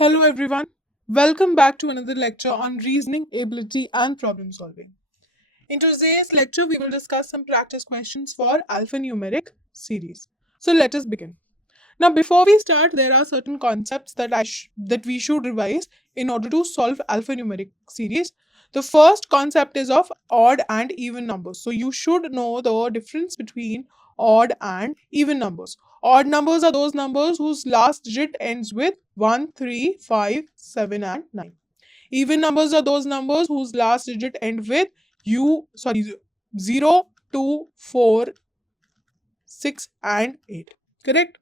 Hello everyone, welcome back to another lecture on reasoning, ability and problem solving. In today's lecture, we will discuss some practice questions for alphanumeric series. So let us begin. Now before we start, there are certain concepts that we should revise in order to solve alphanumeric series. The first concept is of odd and even numbers. So you should know the difference between odd and even numbers. Odd numbers are those numbers whose last digit ends with 1, 3, 5, 7 and 9. Even numbers are those numbers whose last digit end with 0, 2, 4, 6 and 8. Correct?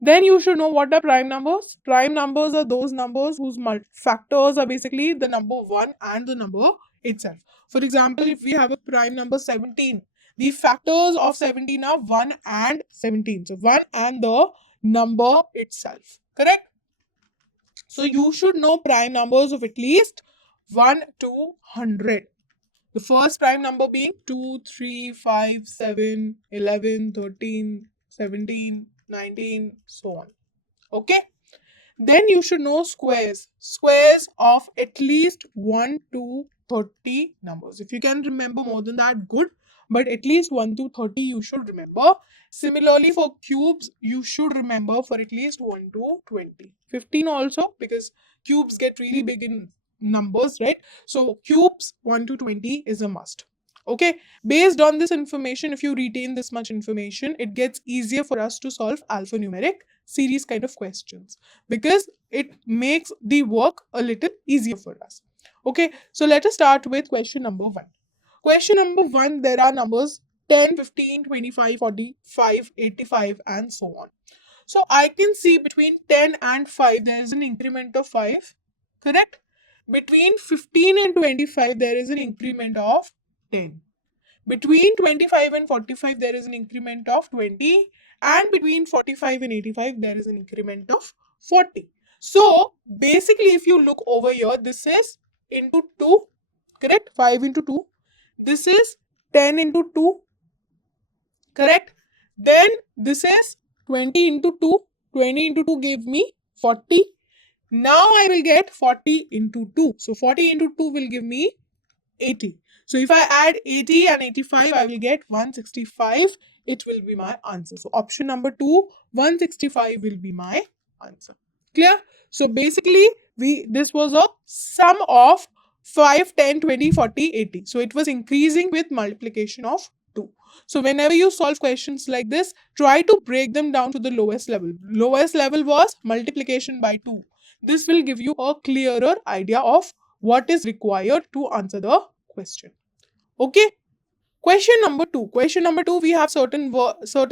Then you should know what are prime numbers. Prime numbers are those numbers whose factors are basically the number 1 and the number itself. For example, if we have a prime number 17, the factors of 17 are 1 and 17. So 1 and the number itself. Correct? So you should know prime numbers of at least 1 to 100. The first prime number being 2, 3, 5, 7, 11, 13, 17, 19, so on. Okay. Then you should know squares. Squares of at least 1 to 30 numbers. If you can remember more than that, good. But at least 1 to 30 you should remember. Similarly, for cubes, you should remember for at least 1 to 20. 15 also, because cubes get really big in numbers, right? So cubes 1 to 20 is a must. Okay, based on this information, if you retain this much information, it gets easier for us to solve alphanumeric series kind of questions because it makes the work a little easier for us. Okay, so let us start with question number 1. Question number 1, there are numbers 10, 15, 25, 45, 85 and so on. So I can see between 10 and 5 there is an increment of 5, correct? Between 15 and 25 there is an increment of 10. Between 25 and 45 there is an increment of 20, and between 45 and 85 there is an increment of 40. So basically if you look over here, this is into 2, correct? 5 into 2. This is 10 into 2, correct? Then this is 20 into 2. 20 into 2 gave me 40. Now I will get 40 into 2. So 40 into 2 will give me 80. So if I add 80 and 85, I will get 165. It will be my answer. So option number 2, 165 will be my answer. Clear? So basically, this was a sum of 5, 10, 20, 40, 80. So it was increasing with multiplication of 2. So whenever you solve questions like this, try to break them down to the lowest level. Lowest level was multiplication by 2. This will give you a clearer idea of what is required to answer the question. Okay. Question number 2. Question number 2, we have certain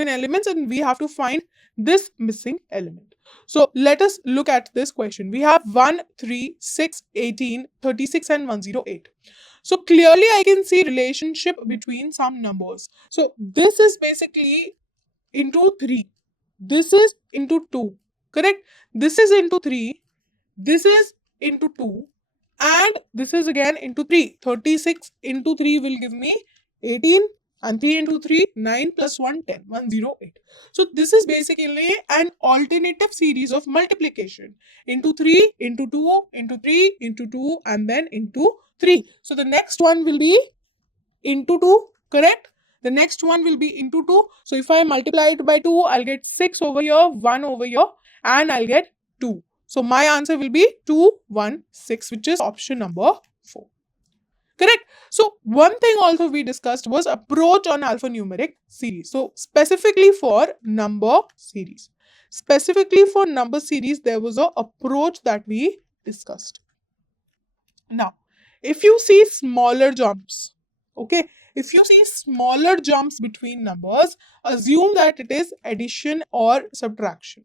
elements and we have to find this missing element. So let us look at this question. We have 1, 3, 6, 18, 36 and 108. So clearly I can see relationship between some numbers. So this is basically into 3. This is into 2. Correct? This is into 3. This is into 2. And this is again into 3. 36 into 3 will give me 18. And 3 into 3, 9 plus 1, 10. 108. So this is basically an alternative series of multiplication. Into 3, into 2, into 3, into 2, and then into 3. So the next one will be into 2, correct? The next one will be into 2. So if I multiply it by 2, I'll get 6 over here, 1 over here, and I'll get 2. So my answer will be 216, which is option number 4. Correct? So one thing also we discussed was approach on alphanumeric series. So specifically for number series. Specifically for number series, there was an approach that we discussed. Now, if you see smaller jumps, okay, if you see smaller jumps between numbers, assume that it is addition or subtraction.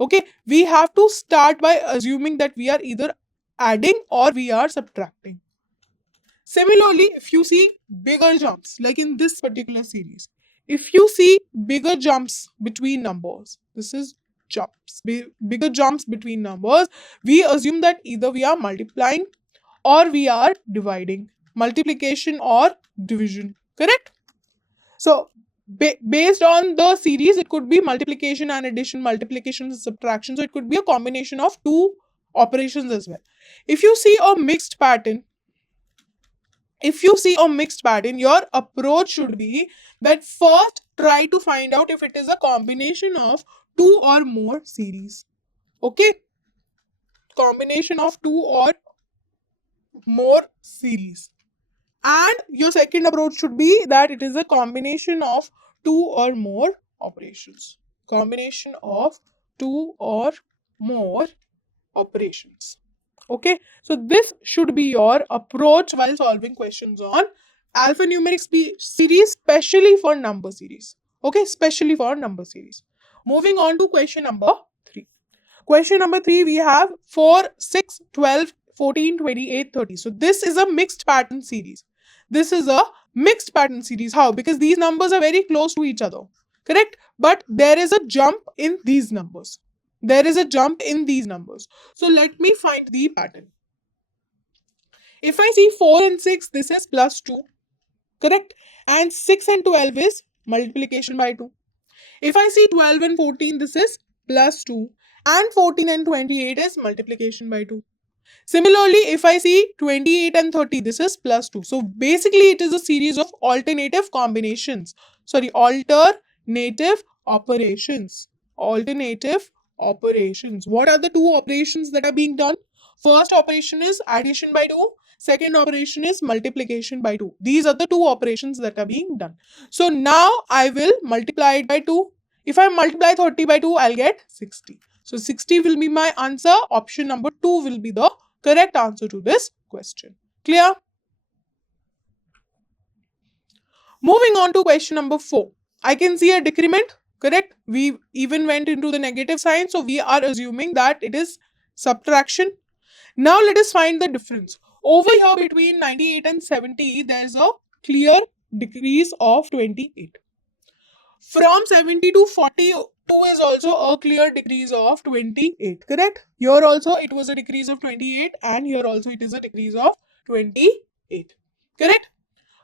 Okay, we have to start by assuming that we are either adding or we are subtracting. Similarly, if you see bigger jumps, like in this particular series, if you see bigger jumps between numbers, this is jumps, bigger jumps between numbers, we assume that either we are multiplying or we are dividing, multiplication or division, correct? So based on the series, it could be multiplication and addition, multiplication and subtraction. So it could be a combination of two operations as well. If you see a mixed pattern, your approach should be that first try to find out if it is a combination of two or more series. Okay? Combination of two or more series. And your second approach should be that it is a combination of two or more operations. Combination of two or more operations. Okay, so this should be your approach while solving questions on alphanumeric series, especially for number series. Okay, especially for number series. Moving on to question number 3. Question number 3, we have 4, 6, 12, 14, 28, 30. So this is a mixed pattern series. This is a mixed pattern series. How? Because these numbers are very close to each other. Correct? But there is a jump in these numbers. There is a jump in these numbers. So let me find the pattern. If I see 4 and 6, this is plus 2. Correct? And 6 and 12 is multiplication by 2. If I see 12 and 14, this is plus 2. And 14 and 28 is multiplication by 2. Similarly, if I see 28 and 30, this is plus 2. So basically, it is a series of alternative combinations. Sorry, alternative operations. Alternative operations. What are the two operations that are being done? First operation is addition by 2. Second operation is multiplication by 2. These are the two operations that are being done. So now I will multiply it by 2. If I multiply 30 by 2, I'll get 60. So 60 will be my answer. Option number 2 will be the correct answer to this question. Clear? Moving on to question number 4. I can see a decrement. Correct? We even went into the negative sign. So we are assuming that it is subtraction. Now let us find the difference. Over here between 98 and 70, there is a clear decrease of 28. From 70 to 42 is also a clear decrease of 28. Correct? Here also it was a decrease of 28 and here also it is a decrease of 28. Correct?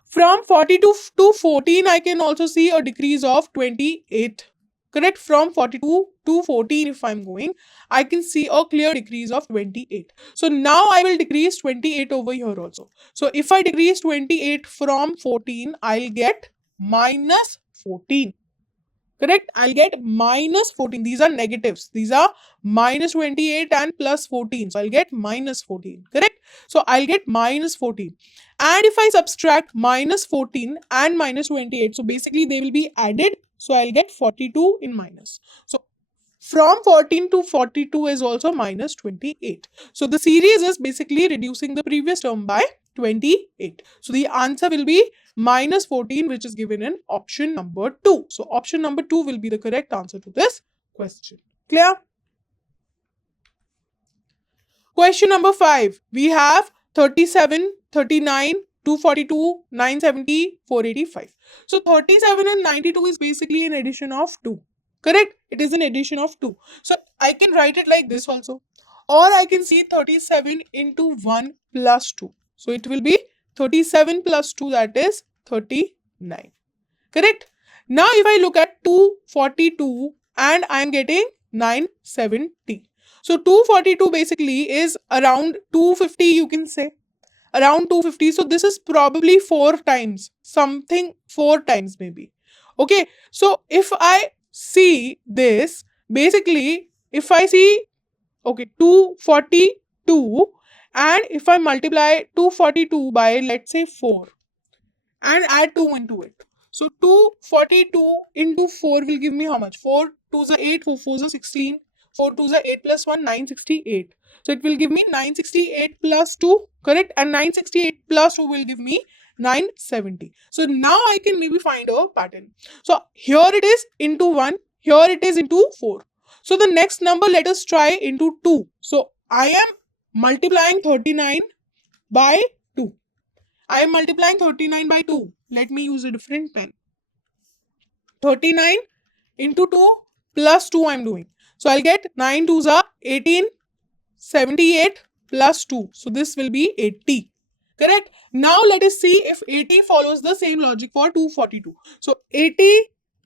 From 42 to 14, I can also see a decrease of 28. Correct? From 42 to 14, if I'm going, I can see a clear decrease of 28. So now I will decrease 28 over here also. So if I decrease 28 from 14, I'll get minus 14. Correct? I'll get minus 14. These are negatives. These are minus 28 and plus 14. So I'll get minus 14. Correct? So I'll get minus 14. And if I subtract minus 14 and minus 28, so basically they will be added. So I'll get 42 in minus. So from 14 to 42 is also minus 28. So the series is basically reducing the previous term by 28. So the answer will be minus 14, which is given in option number 2. So option number 2 will be the correct answer to this question. Clear? Question number 5. We have 37, 39, 242, 970, 485. So 37 and 92 is basically an addition of 2. Correct? It is an addition of 2. So I can write it like this also. Or I can see 37 into 1 plus 2. So it will be 37 plus 2, that is 39. Correct? Now if I look at 242 and I am getting 970. So 242 basically is around 250, you can say. Around 250. So this is probably 4 times. Something 4 times maybe. Okay. So if I see this, basically if I see, okay, 242 and if I multiply 242 by, let's say, 4 and add 2 into it. So 242 into 4 will give me how much? 4 2s are 8, 4 4s are 16, 4 2s are 8 plus 1, 968. So it will give me 968 plus 2, correct? And 968 plus 2 will give me 970. So now I can maybe find a pattern. So here it is into 1, here it is into 4. So the next number, let us try into 2. So I am multiplying 39 by 2. I am multiplying 39 by 2. Let me use a different pen. 39 into 2 plus 2 I am doing. So I'll get 9 2s are 18, 78 plus 2. So this will be 80. Correct? Now let us see if 80 follows the same logic for 242. So 80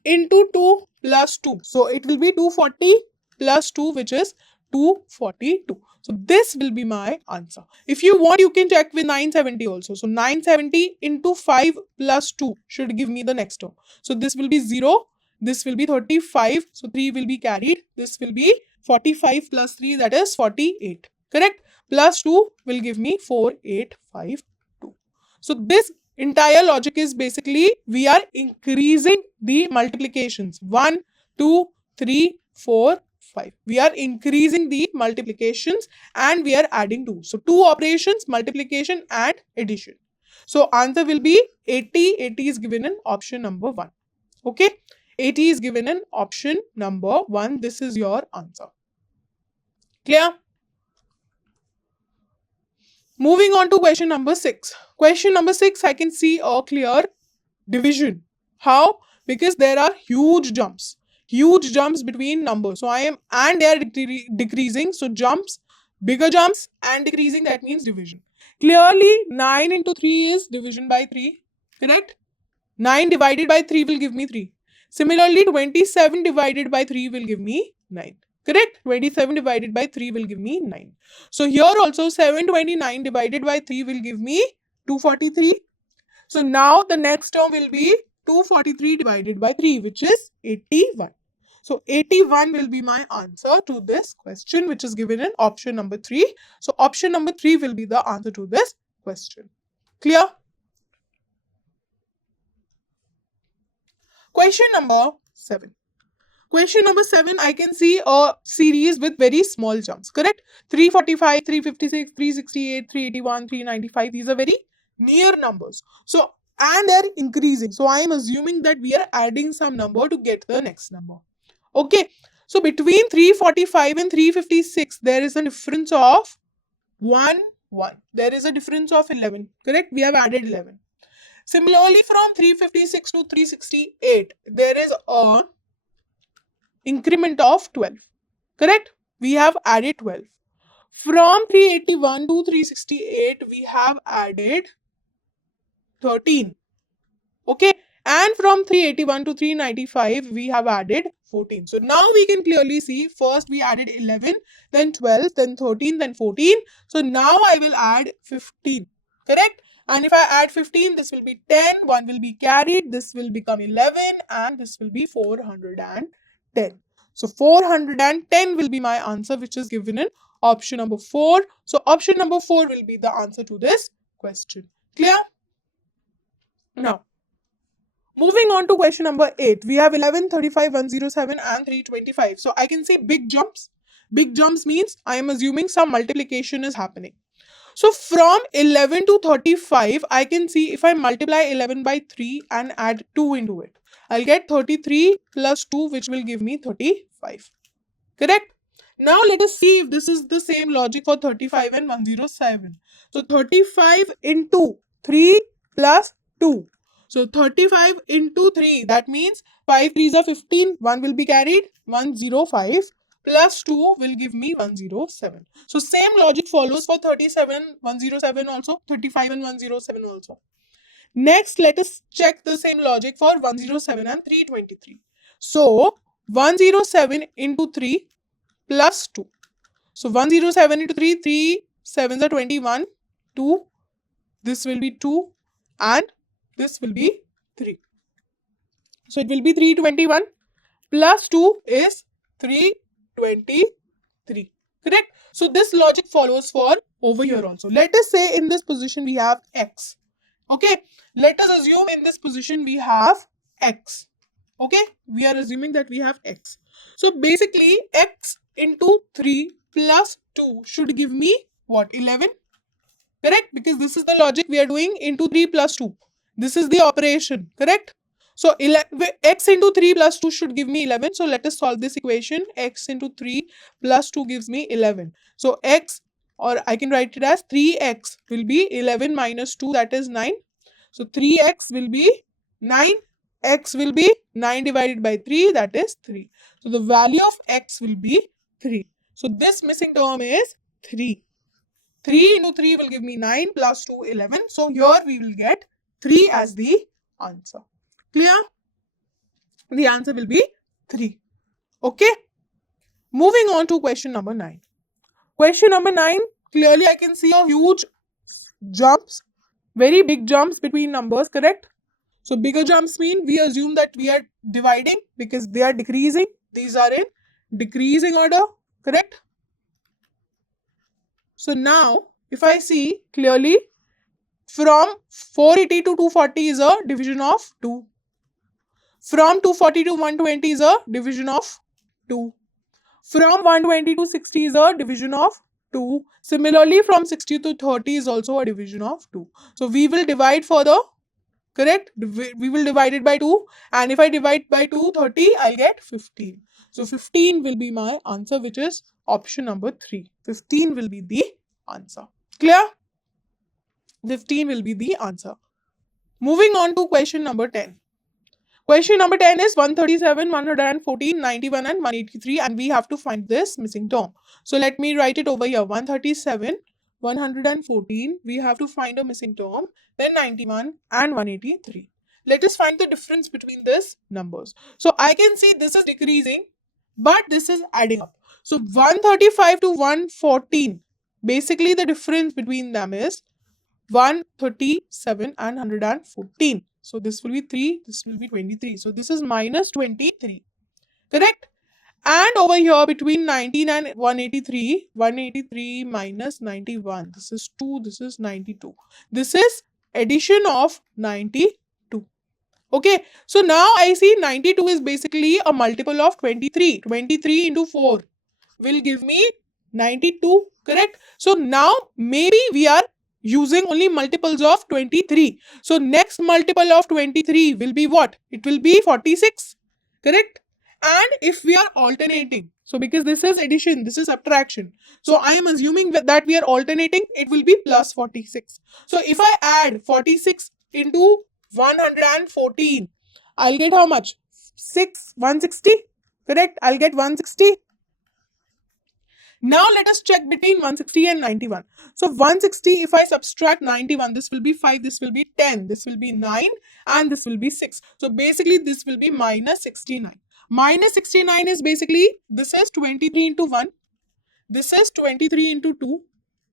into 2 plus 2. So it will be 240 plus 2, which is 242. So this will be my answer. If you want, you can check with 970 also. So 970 into 5 plus 2 should give me the next term. So this will be 0. This will be 35. So 3 will be carried. This will be 45 plus 3, that is 48. Correct? Plus 2 will give me 4852. So this entire logic is basically we are increasing the multiplications. 1, 2, 3, 4, 5. We are increasing the multiplications and we are adding 2. So 2 operations, multiplication and addition. So answer will be 80. 80 is given in option number 1. Okay. 80 is given in option number 1. This is your answer. Clear? Moving on to question number 6. Question number 6, I can see a clear division. How? Because there are huge jumps between numbers. So and they are decreasing. So jumps, bigger jumps and decreasing, that means division. Clearly 9 into 3 is division by 3. Correct? 9 divided by 3 will give me 3. Similarly, 27 divided by 3 will give me 9. Correct? 27 divided by 3 will give me 9. So here also 729 divided by 3 will give me 243. So now the next term will be 243 divided by 3, which is 81. So 81 will be my answer to this question, which is given in option number 3. So option number 3 will be the answer to this question. Clear? Question number 7. Question number 7, I can see a series with very small jumps, correct? 345, 356, 368, 381, 395. These are very near numbers. So, and they're increasing. So, I am assuming that we are adding some number to get the next number. Okay. So, between 345 and 356, there is a difference of 1. There is a difference of 11, correct? We have added 11. Similarly, from 356 to 368, there is a increment of 12. Correct? We have added 12. From 381 to 368, we have added 13. Okay? And from 381 to 395, we have added 14. So now we can clearly see, first we added 11, then 12, then 13, then 14. So now I will add 15. Correct? And if I add 15, this will be 10, 1 will be carried, this will become 11, and this will be 410. So 410 will be my answer, which is given in option number 4. So option number 4 will be the answer to this question. Clear? Now, moving on to question number 8. We have 11, 35, 107 and 325. So I can see big jumps. Big jumps means I am assuming some multiplication is happening. So from 11 to 35, I can see if I multiply 11 by 3 and add 2 into it, I'll get 33 plus 2, which will give me 35. Correct? Now let us see if this is the same logic for 35 and 107. So 35 into 3 plus 2. So 35 into 3, that means 5 3s are 15, 1 will be carried, 105. Plus 2 will give me 107. So same logic follows for 37, 107 also, 35 and 107 also. Next, let us check the same logic for 107 and 323. So 107 into 3 plus 2. So 107 into 3, 3 7s are 21, 2. This will be 2 and this will be 3. So it will be 321 plus 2 is 323. Correct? So this logic follows for over here also. Let us say in this position we have x. Okay. Let us assume in this position we have x. Okay. We are assuming that we have x. So basically x into 3 plus 2 should give me what? 11. Correct? Because this is the logic we are doing into 3 plus 2. This is the operation. Correct? So x into 3 plus 2 should give me 11. So let us solve this equation. X into 3 plus 2 gives me 11. So x, or I can write it as 3x will be 11 minus 2, that is 9. So 3x will be 9. X will be 9 divided by 3, that is 3. So the value of x will be 3. So this missing term is 3. 3 into 3 will give me 9 plus 2, 11. So here we will get 3 as the answer. Clear? The answer will be 3. Okay. Moving on to question number 9. Question number 9. Clearly, I can see a huge jumps, very big jumps between numbers, correct? So bigger jumps mean we assume that we are dividing because they are decreasing. These are in decreasing order, correct? So now, if I see clearly, from 480 to 240 is a division of 2. From 240 to 120 is a division of 2. From 120 to 60 is a division of 2. Similarly, from 60 to 30 is also a division of 2. So we will divide further, correct? We will divide it by 2. And if I divide by 2, 30, I'll get 15. So 15 will be my answer, which is option number 3. 15 will be the answer. Clear? 15 will be the answer. Moving on to question number 10. Question number 10 is 137, 114, 91 and 183, and we have to find this missing term. So let me write it over here. 137, 114, we have to find a missing term, then 91 and 183. Let us find the difference between these numbers. So I can see this is decreasing, but this is adding up. So 135 to 114, basically the difference between them is 137 and 114. So this will be 3, this will be 23. So this is minus 23, correct? And over here between 19 and 183, 183 minus 91. This is 2, this is 92. This is addition of 92. Okay, so now I see 92 is basically a multiple of 23. 23 into 4 will give me 92, correct? So now maybe we are using only multiples of 23. So next multiple of 23 will be what? It will be 46, correct? And if we are alternating, so because this is addition, this is subtraction. So I am assuming that we are alternating, it will be plus 46. So if I add 46 into 114, I'll get how much? 160, correct? I'll get 160. Now let us check between 160 and 91. So 160, if I subtract 91, this will be 5, this will be 10, this will be 9, and this will be 6. So basically this will be minus 69. Minus 69 is basically, this is 23 into 1, this is 23 into 2,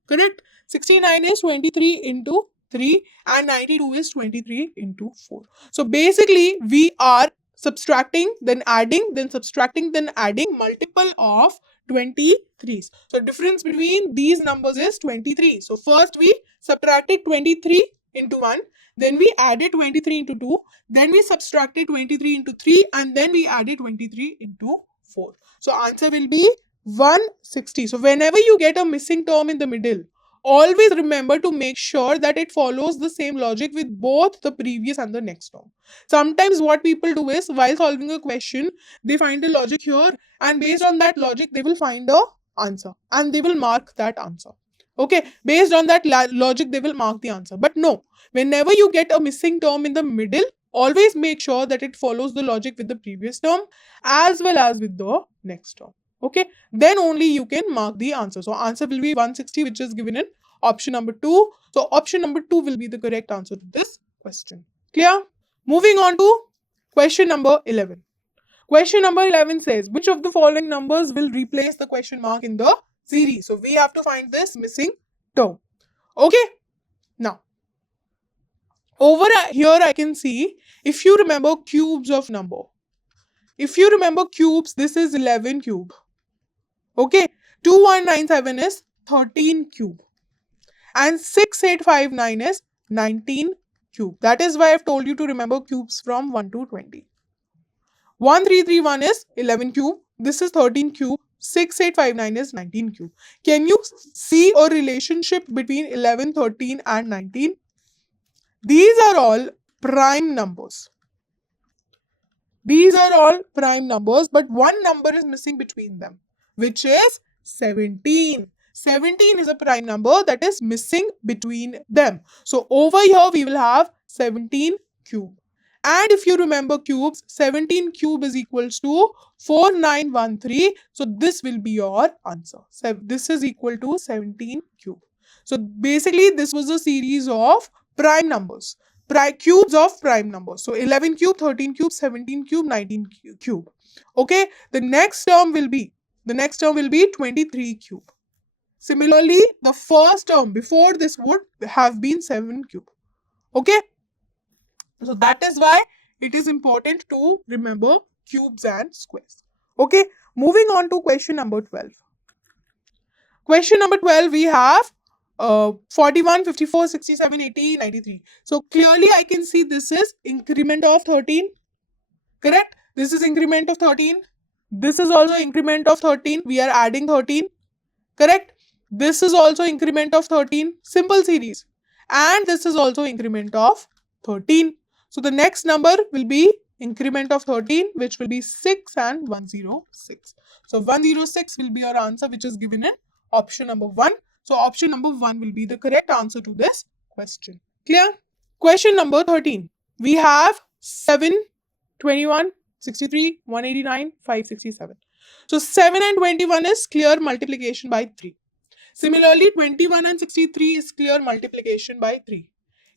correct? 69 is 23 into 3 and 92 is 23 into 4. So basically we are subtracting, then adding, then subtracting, then adding multiple of 23s. So difference between these numbers is 23. So first we subtracted 23 into 1, then we added 23 into 2, then we subtracted 23 into 3, and then we added 23 into 4. So answer will be 160. So whenever you get a missing term in the middle, always remember to make sure that it follows the same logic with both the previous and the next term. Sometimes what people do is, while solving a question, they find a logic here, and based on that logic, they will find a answer and they will mark that answer. Okay, based on that logic, they will mark the answer. But no, whenever you get a missing term in the middle, always make sure that it follows the logic with the previous term as well as with the next term. Okay, then only you can mark the answer. So answer will be 160, which is given in option number 2. So option number 2 will be the correct answer to this question. Clear? Moving on to question number 11. Question number 11 says, which of the following numbers will replace the question mark in the series? So we have to find this missing term. Okay, now over here I can see, if you remember cubes of number, if you remember cubes, this is 11 cube. Okay, 2197 is 13 cube and 6859 is 19 cube. That is why I've told you to remember cubes from 1 to 20. 1331 is 11 cube. This is 13 cube. 6859 is 19 cube. Can you see a relationship between 11, 13 and 19? These are all prime numbers. These are all prime numbers, but one number is missing between them, which is 17. 17 is a prime number that is missing between them. So over here we will have 17 cube. And if you remember cubes, 17 cube is equals to 4913. So this will be your answer. So this is equal to 17 cube. So basically this was a series of prime numbers. Cubes of prime numbers. So 11 cube, 13 cube, 17 cube, 19 cube. Okay. The next term will be 23 cube. Similarly, the first term before this would have been 7 cube. Okay. So that is why it is important to remember cubes and squares. Okay. Moving on to question number 12. Question number 12, we have 41, 54, 67, 80, 93. So clearly I can see this is increment of 13. Correct? This is increment of 13. This is also increment of 13. We are adding 13. Correct? This is also increment of 13. Simple series. And this is also increment of 13. So the next number will be increment of 13, which will be 6 and 106. So 106 will be your answer, which is given in option number 1. So option number 1 will be the correct answer to this question. Clear? Question number 13. We have 7, 21, 63, 189, 567. So 7 and 21 is clear multiplication by 3. Similarly, 21 and 63 is clear multiplication by 3.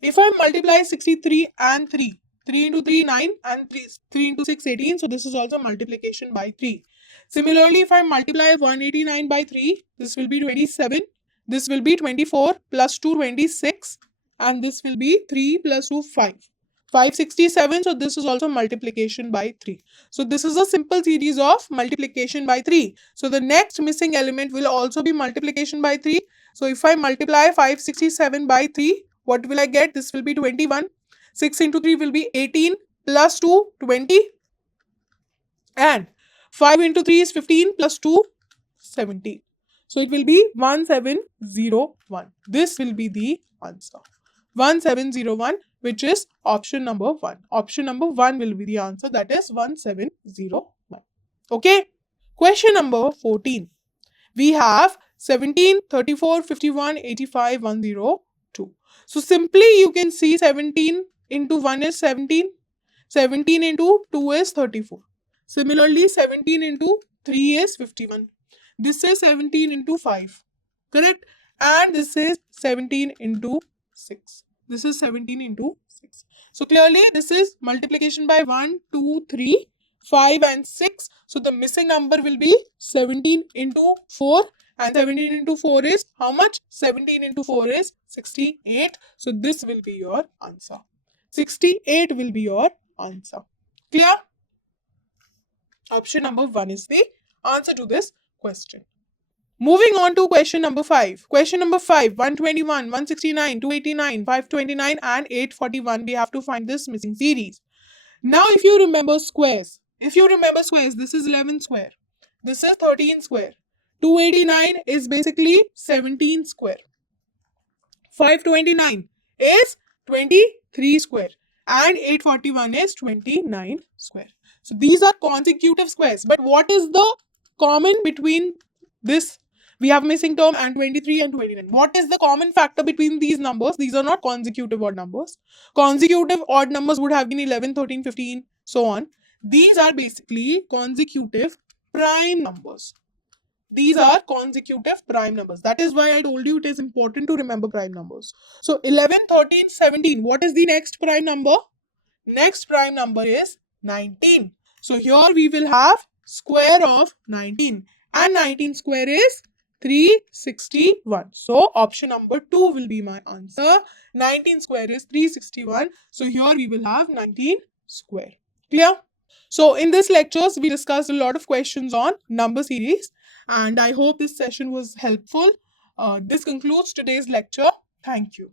If I multiply 63 and 3, 3 into 3, 9, and 3 into 6, 18. So this is also multiplication by 3. Similarly, if I multiply 189 by 3, this will be 27. This will be 24 plus 2, 26. And this will be 3 plus 2, 5. 567. So this is also multiplication by 3. So this is a simple series of multiplication by 3. So the next missing element will also be multiplication by 3. So if I multiply 567 by 3, what will I get? This will be 21. 6 into 3 will be 18 plus 2, 20. And 5 into 3 is 15 plus 2, 17. So it will be 1701. This will be the answer. 1701, which is option number 1. Option number 1 will be the answer, that is 1701. Okay. Question number 14. We have 17, 34, 51, 85, 102. So simply you can see 17 into 1 is 17. 17 into 2 is 34. Similarly, 17 into 3 is 51. This is 17 into 5. Correct? And this is 17 into 6. This is 17 into 6. So clearly this is multiplication by 1, 2, 3, 5 and 6. So the missing number will be 17 into 4. And 17 into 4 is how much? 17 into 4 is 68. So this will be your answer. 68 will be your answer. Clear? Option number 1 is the answer to this question. Moving on to question number 5. Question number 5, 121, 169, 289, 529 and 841. We have to find this missing series. Now if you remember squares, this is 11 square. This is 13 square. 289 is basically 17 square. 529 is 23 square. And 841 is 29 square. So these are consecutive squares. But what is the common between this? We have missing term and 23 and 29. What is the common factor between these numbers? These are not consecutive odd numbers. Consecutive odd numbers would have been 11, 13, 15, so on. These are basically consecutive prime numbers. These are consecutive prime numbers. That is why I told you it is important to remember prime numbers. So 11, 13, 17. What is the next prime number? Next prime number is 19. So here we will have square of 19. And 19 square is 361. So option number 2 will be my answer. 19 square is 361. So here we will have 19 square. Clear? So in this lectures, we discussed a lot of questions on number series. And I hope this session was helpful. This concludes today's lecture. Thank you.